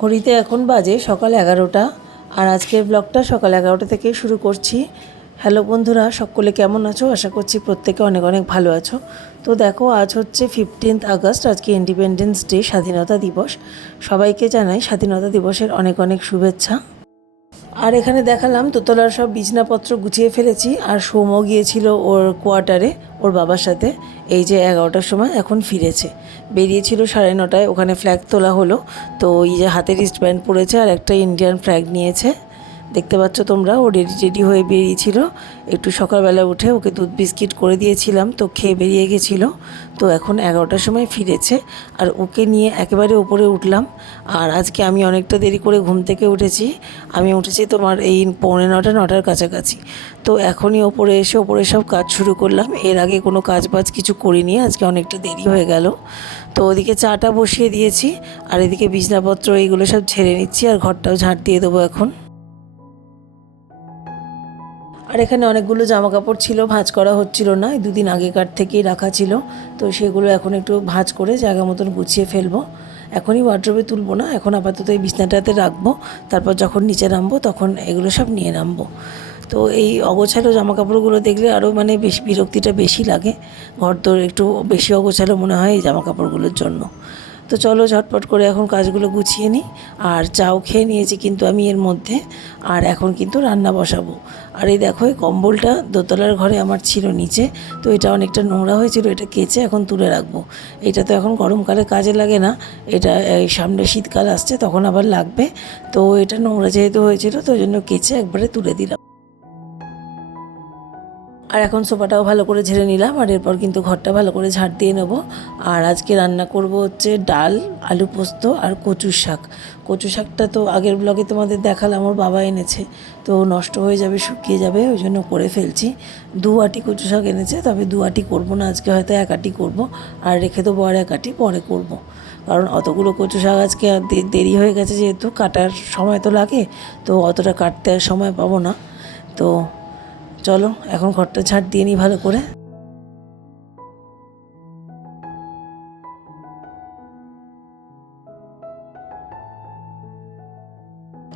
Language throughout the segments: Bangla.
ঘড়িতে এখন বাজে সকাল 11টা। আর আজকের ব্লগটা সকাল 11টা থেকেই শুরু করছি। হ্যালো বন্ধুরা, সকলে কেমন আছো? আশা করছি প্রত্যেকে অনেক অনেক ভালো আছো। তো দেখো, আজ হচ্ছে 15 আগস্ট, আজকে ইন্ডিপেন্ডেন্স ডে, স্বাধীনতা দিবস। সবাইকে জানাই স্বাধীনতা দিবসের অনেক অনেক শুভেচ্ছা। আর এখানে দেখালাম দোতলার সব বিছনাপত্র গুছিয়ে ফেলেছি। আর সৌম্য গিয়েছিল ওর কোয়ার্টারে ওর বাবার সাথে। এই যে 11টার সময় এখন ফিরেছে। বেরিয়েছিল 9:30, ওখানে ফ্ল্যাগ তোলা হলো। তো এই যে হাতে রিস্টব্যান্ড পরেছে আর একটা ইন্ডিয়ান ফ্ল্যাগ নিয়েছে, দেখতে পাচ্ছ তোমরা। ও রেডি হয়ে বেরিয়েছিল। একটু সকালবেলা উঠে ওকে দুধ বিস্কিট করে দিয়েছিলাম, তো খেয়ে বেরিয়ে গেছিল। তো এখন 11টার সময় ফিরেছে। আর ওকে নিয়ে একেবারে উপরে উঠলাম। আর আজকে আমি অনেকটা দেরি করে ঘুম থেকে উঠেছি। আমি উঠেছি তোমার এই 9:45, 9টার কাছাকাছি। তো এখনই ওপরে এসে ওপরে সব কাজ শুরু করলাম। এর আগে কোনো কাজ বাজ কিছু করিনি, আজকে অনেকটা দেরি হয়ে গেল। তো ওদিকে চাটা বসিয়ে দিয়েছি। আর এদিকে বিছনাপত্র এইগুলো সব ঝেড়ে নিচ্ছি। আর ঘরটাও ঝাঁট দিয়ে দেবো এখন। আর এখানে অনেকগুলো জামা কাপড় ছিল, ভাঁজ করা হচ্ছিল না, এই দুদিন আগেকার থেকেই রাখা ছিল। তো সেগুলো এখন একটু ভাঁজ করে জায়গা মতন গুছিয়ে ফেলবো। এখনই ওয়ার্ড্রোবে তুলবো না, এখন আপাতত এই বিছনাটাতে রাখবো। তারপর যখন নিচে নামবো তখন এগুলো সব নিয়ে নামবো। তো এই অগোছালো জামা কাপড়গুলো দেখলে আরও মানে বেশি বিরক্তিটা বেশি লাগে। ঘর তো একটু বেশি অগোছালো মনে হয় এই জামা কাপড়গুলোর জন্য। তো চলো ঝটপট করে এখন কাজগুলো গুছিয়ে নিই। আর চাও খেয়ে নিয়েছি কিন্তু আমি এর মধ্যে। আর এখন কিন্তু রান্না বসাবো। আর এই দেখো, এই কম্বলটা দোতলার ঘরে আমার ছিল নিচে। তো এটা অনেকটা নোংরা হয়েছিল, এটা কেচে এখন তুলে রাখবো। এটা তো এখন গরমকালে কাজে লাগে না, এটা এই সামনে শীতকাল আসছে তখন আবার লাগবে। তো এটা নোংরা যেহেতু হয়েছিল, তো ওই জন্য কেচে একবারে তুলে দিলাম। আর এখন সোফাটাও ভালো করে ঝেড়ে নিলাম। আর এরপর কিন্তু ঘরটা ভালো করে ঝাড় দিয়ে নেব। আর আজকে রান্না করব হচ্ছে ডাল, আলু পোস্ত আর কচুর শাক। কচু শাকটা তো আগের ব্লগে তোমাদের দেখালাম, ওর বাবা এনেছে। তো নষ্ট হয়ে যাবে, শুকিয়ে যাবে, ওই জন্য করে ফেলছি। 2 আঁটি কচু শাক এনেছে, তবে 2 আঁটি করবো না আজকে, হয়তো 1 আঁটি করবো। আর রেখে দেবো আর 1 আঁটি পরে করব। কারণ অতগুলো কচু শাক আজকে দেরি হয়ে গেছে, যেহেতু কাটার সময় তো লাগে। তো অতটা কাটতে আর সময় পাবো না। তো চলো এখন ঘরটা ঝাড় দিয়ে নিই ভালো করে।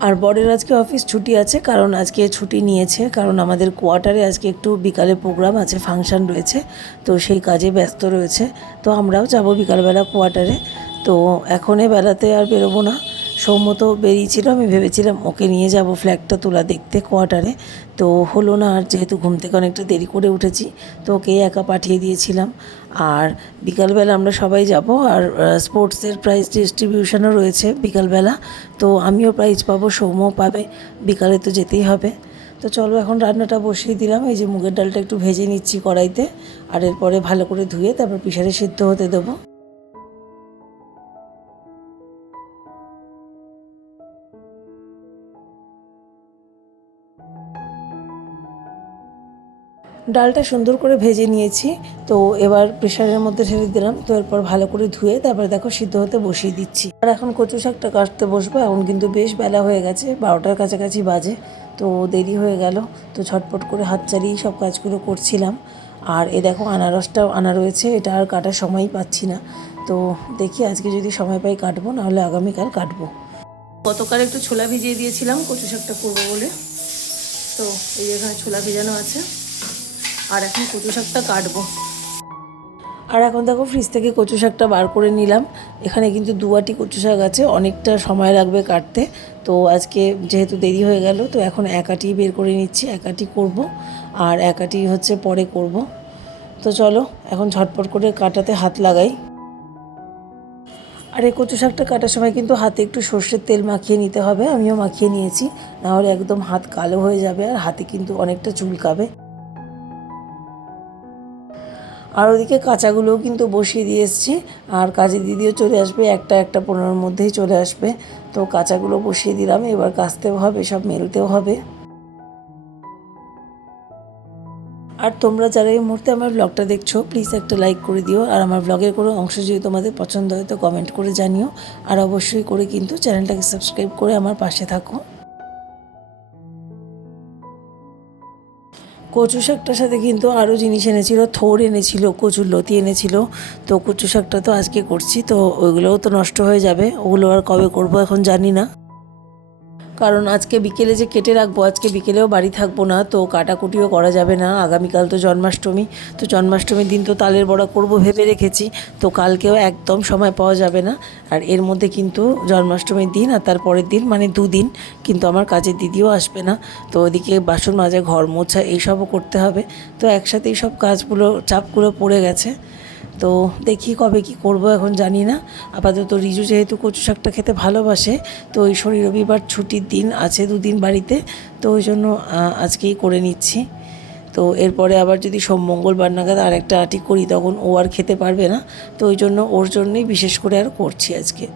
আর বরের আজকে অফিস ছুটি আছে, কারণ আজকে ছুটি নিয়েছে, কারণ আমাদের কোয়ার্টারে আজকে একটু বিকালে প্রোগ্রাম আছে, ফাংশন রয়েছে। তো সেই কাজে ব্যস্ত রয়েছে। তো আমরাও যাব বিকালবেলা কোয়ার্টারে। তো এখন বেলাতে আর বেরোবো না। সৌম্য তো বেরিয়েছিল, আমি ভেবেছিলাম ওকে নিয়ে যাব ফ্ল্যাগটা তোলা দেখতে কোয়ার্টারে। তো হলো না, আর যেহেতু ঘুম থেকে অনেকটা দেরি করে উঠেছি, তো ওকেই একা পাঠিয়ে দিয়েছিলাম। আর বিকালবেলা আমরা সবাই যাব। আর স্পোর্টসের প্রাইজ ডিস্ট্রিবিউশনও রয়েছে বিকালবেলা। তো আমিও প্রাইজ পাবো, সৌম্যও পাবে। বিকালে তো যেতেই হবে। তো চলো এখন রান্নাটা বসিয়ে দিলাম। এই যে মুগের ডালটা একটু ভেজে নিচ্ছি কড়াইতে। আর এরপরে ভালো করে ধুয়ে তারপর প্রেসারে সিদ্ধ হতে দেবো। ডালটা সুন্দর করে ভেজে নিয়েছি। তো এবার প্রেশারের মধ্যে ঢেলে দিলাম। তো এরপর ভালো করে ধুয়ে তারপর দেখো সিদ্ধ হতে বসিয়ে দিচ্ছি। আর এখন কচু শাকটা কাটতে বসবো। এখন কিন্তু বেশ বেলা হয়ে গেছে, 12টার কাছাকাছি বাজে। তো দেরি হয়ে গেল। তো ঝটপট করে হাত চালিয়েই সব কাজগুলো করছিলাম। আর এ দেখো আনারসটাও আনা রয়েছে, এটা আর কাটার সময়ই পাচ্ছি না। তো দেখি আজকে যদি সময় পাই কাটবো, নাহলে আগামীকাল কাটবো। গতকাল একটু ছোলা ভিজিয়ে দিয়েছিলাম কচু শাকটা করবো বলে। তো এই এখানে ছোলা ভেজানো আছে। আর এখন কচু শাকটা কাটবো। আর এখন দেখো ফ্রিজ থেকে কচু শাকটা বার করে নিলাম। এখানে কিন্তু 2 আঁটি কচু শাক আছে, অনেকটা সময় লাগবে কাটতে। তো আজকে যেহেতু দেরি হয়ে গেল, তো এখন 1 আঁটি বের করে নিচ্ছি, 1 আঁটি করবো। আর 1 আঁটি হচ্ছে পরে করব। তো চলো এখন ঝটপট করে কাটাতে হাত লাগাই। আর এই কচু শাকটা কাটার সময় কিন্তু হাতে একটু সর্ষের তেল মাখিয়ে নিতে হবে, আমিও মাখিয়ে নিয়েছি। নাহলে একদম হাত কালো হয়ে যাবে আর হাতে কিন্তু অনেকটা চুলকাবে। আর ওদিকে কাঁচাগুলোও কিন্তু বসিয়ে দিয়ে এসেছি। আর কাজের দিদিও চলে আসবে, 1:15 মধ্যেই চলে আসবে। তো কাঁচাগুলো বসিয়ে দিলাম, এবার কাচতেও হবে, সব মেলতেও হবে। আর তোমরা যারা এই মুহূর্তে আমার ব্লগটা দেখছো, প্লিজ একটা লাইক করে দিও। আর আমার ব্লগের কোনো অংশ যদি তোমাদের পছন্দ হয় তো কমেন্ট করে জানিও। আর অবশ্যই করে কিন্তু চ্যানেলটাকে সাবস্ক্রাইব করে আমার পাশে থাকো। কচু শাকটার সাথে কিন্তু আরও জিনিস এনেছিল, থোড় এনেছিল, কচুর লতি এনেছিল। তো কচু শাকটা তো আজকে করছি, তো ওইগুলোও তো নষ্ট হয়ে যাবে, ওগুলো আর কবে করব এখন জানি না। কারণ আজকে বিকেলে যে কেটে রাখবো, আজকে বিকেলেও বাড়ি থাকবো না, তো কাটাকুটিও করা যাবে না। আগামীকাল তো জন্মাষ্টমী, তো জন্মাষ্টমীর দিন তো তালের বড়া করব ভেবে রেখেছি, তো কালকেও একদম সময় পাওয়া যাবে না। আর এর মধ্যে কিন্তু জন্মাষ্টমীর দিন আর তার পরের দিন মানে দুদিন কিন্তু আমার কাজের দিদিও আসবে না। তো ওদিকে বাসন মাজা, ঘর মোছা এইসবও করতে হবে। তো একসাথে এই সব কাজগুলো চাপগুলো পড়ে গেছে। তো দেখি কবে কি করব এখন জানি না। আপাতত রিজু যেহেতু কচু শাকটা খেতে ভালোবাসে, তো ওই শনি রবিবার ছুটির দিন আছে দুদিন বাড়িতে, তো ওই জন্য আজকেই করে নিচ্ছি। তো এরপরে আবার যদি সোম মঙ্গলবার নাগাদ আর একটা আটি করি তখন ও আর খেতে পারবে না, তো ওই জন্য ওর জন্যই বিশেষ করে আর করছি আজকে।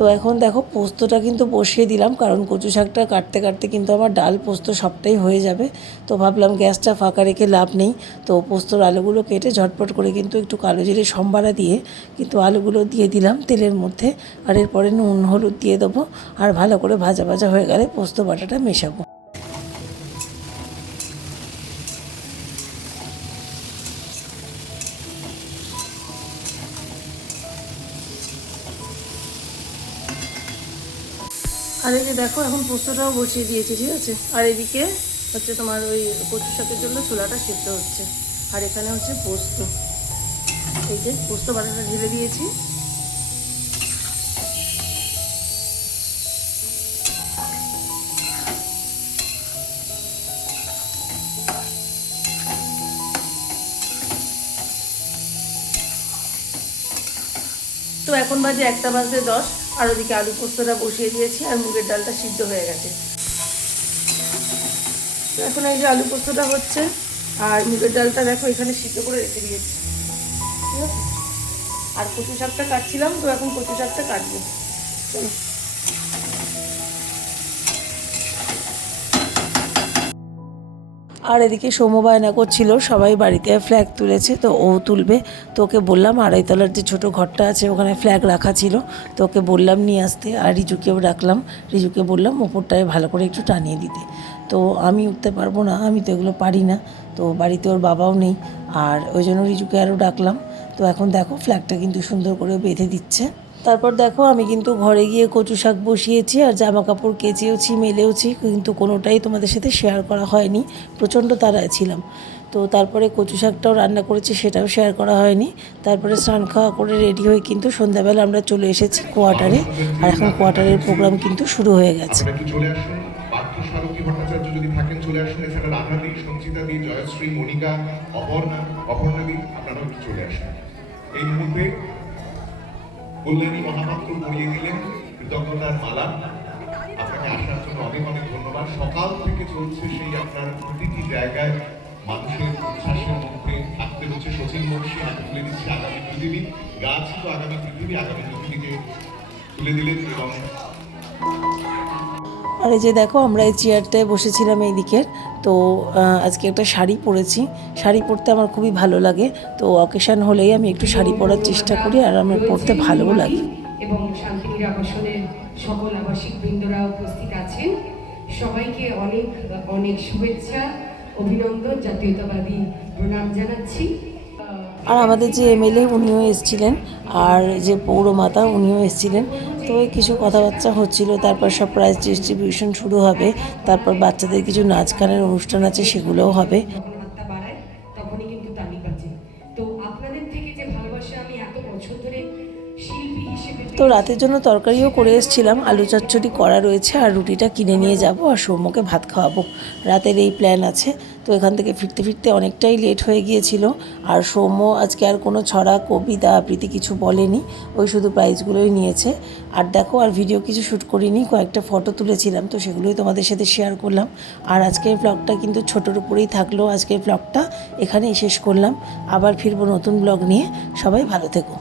তো এখন দেখো পোস্তটা কিন্তু বসিয়ে দিলাম, কারণ কচু শাকটা কাটতে কাটতে কিন্তু আমার ডাল পোস্ত সবটাই হয়ে যাবে। তো ভাবলাম গ্যাসটা ফাঁকা রেখে লাভ নেই, তো পোস্তর আলুগুলো কেটে ঝটপট করে কিন্তু একটু কালো জিরে সম্বারা দিয়ে কিন্তু আলুগুলো দিয়ে দিলাম তেলের মধ্যে। আর এরপরে নুন হলুদ দিয়ে দেবো, আর ভালো করে ভাজা ভাজা হয়ে গেলে পোস্ত বাটাটা মেশাবো। আর এই যে দেখো এখন পোস্তটাও বসিয়ে দিয়েছি, ঠিক আছে। আর এদিকে হচ্ছে তোমার ওই কচু শাকের জন্য ছোলাটা সিদ্ধ হচ্ছে, আর এখানে হচ্ছে পোস্ত। এই যে পোস্ত বাটাটা ঢেলে দিয়েছি। তো এখন বাজে 1:10, আর ওদিকে আলু পোস্তটা বসিয়ে দিয়েছি, আর মুগের ডালটা সিদ্ধ হয়ে গেছে। তো এখন এই যে আলু পোস্তটা হচ্ছে, আর মুগের ডালটা দেখো এখানে সিদ্ধ করে রেখে দিয়েছি, ঠিক আছে। আর কচু শাকটা কাটছিলাম, তো এখন কচু শাকটা কাটবো, চলো। আর এদিকে সৌম্য বায়না করছিল সবাই বাড়িতে ফ্ল্যাগ তুলেছে, তো ও তুলবে। তো ওকে বললাম আড়াইতলার যে ছোটো ঘরটা আছে ওখানে ফ্ল্যাগ রাখা ছিল, তো ওকে বললাম নিয়ে আসতে। আর রিজুকেও ডাকলাম, রিজুকে বললাম ওপরটায় ভালো করে একটু টানিয়ে দিতে। তো আমি উঠতে পারবো না, আমি তো এগুলো পারি না, তো বাড়িতে ওর বাবাও নেই, আর ওই জন্য রিজুকে আরও ডাকলাম। তো এখন দেখো ফ্ল্যাগটা কিন্তু সুন্দর করে বেঁধে দিচ্ছে। তারপর দেখো আমি কিন্তু ঘরে গিয়ে কচু শাক বসিয়েছি, আর জামা কাপড় কেচেওছি, মেলেওছি, কিন্তু কোনোটাই তোমাদের সাথে শেয়ার করা হয়নি, প্রচণ্ড তাড়ায় ছিলাম। তো তারপরে কচু শাকটাও রান্না করেছি, সেটাও শেয়ার করা হয়নি। তারপরে স্নান খাওয়া করে রেডি হয়ে কিন্তু সন্ধ্যাবেলা আমরা চলে এসেছি কোয়ার্টারে, আর এখন কোয়ার্টারের প্রোগ্রাম কিন্তু শুরু হয়ে গেছে। ভট্টাচার্য যদি থাকেন চলে আসুন, এছাড়া রাধাদি, সঞ্চিতা দি, জয়শ্রী, মনিকা, অপর্ণা দি, আপনারাও একটু চলে আসুন। এই মুহূর্তে কল্যাণী মহাপাত্র পড়িয়ে দিলেন কৃতজ্ঞতার মালা। আপনাকে আসার জন্য অনেক অনেক ধন্যবাদ। সকাল থেকে চলছে সেই আপনার প্রতিটি জায়গায় মানুষের উচ্ছ্বাসের মধ্যে থাকতে হচ্ছে। সচিন বংশী হাতে তুলে দিচ্ছে আগামী পৃথিবী, গাছ তো আগামী পৃথিবীকে তুলে দিলেন। এবং আর এই যে দেখো আমরা এই চেয়ারটায় বসেছিলাম এই দিকের, তো আজকে একটা শাড়ি পরেছি। শাড়ি পরতে আমার খুবই ভালো লাগে, তো অকেশন হলেই আমি একটু শাড়ি পরার চেষ্টা করি, আর আমার পরতে ভালোও লাগে। এবং শান্তিনীর আবাসনের সকল আবাসিক বৃন্দরা উপস্থিত আছেন, সবাইকে অনেক অনেক শুভেচ্ছা, অভিনন্দন, জাতীয়তাবাদী প্রণাম জানাচ্ছি। আর আমাদের যে এমএলএ উনিও এসেছিলেন, আর যে পৌরমাতা উনিও এসেছিলেন। তো ওই কিছু কথাবার্তা হচ্ছিল, তারপর সব প্রাইজ ডিস্ট্রিবিউশন শুরু হবে, তারপর বাচ্চাদের কিছু নাচ গানের অনুষ্ঠান আছে, সেগুলোও হবে। হাতটা বাড়ায় তখনই কিন্তু তালি বাজে। তো আপনাদের থেকে যে ভালোবাসা আমি এত বছর ধরে শিল্পী হিসেবে, তো রাতের জন্য তরকারিও করে এসেছিলাম, আলু চচ্চড়ি করা রয়েছে, আর রুটিটা কিনে নিয়ে যাব, আর সৌম্যকে ভাত খাওয়াবো, রাতের এই প্ল্যান আছে। তো এখান থেকে ফিরতে ফিরতে অনেকটাই লেট হয়ে গিয়েছিল, আর সৌম্য আজকে আর কোনো ছড়া, কবিতা আবৃত্তি কিছু বলেনি, ওই শুধু প্রাইজগুলোই নিয়েছে। আর দেখো আর ভিডিও কিছু শ্যুট করিনি, কয়েকটা ফটো তুলেছিলাম, তো সেগুলোই তোমাদের সাথে শেয়ার করলাম। আর আজকের ব্লগটা কিন্তু ছোটোর উপরেই থাকলো, আজকের ব্লগটা এখানেই শেষ করলাম। আবার ফিরবো নতুন ব্লগ নিয়ে, সবাই ভালো থেকো।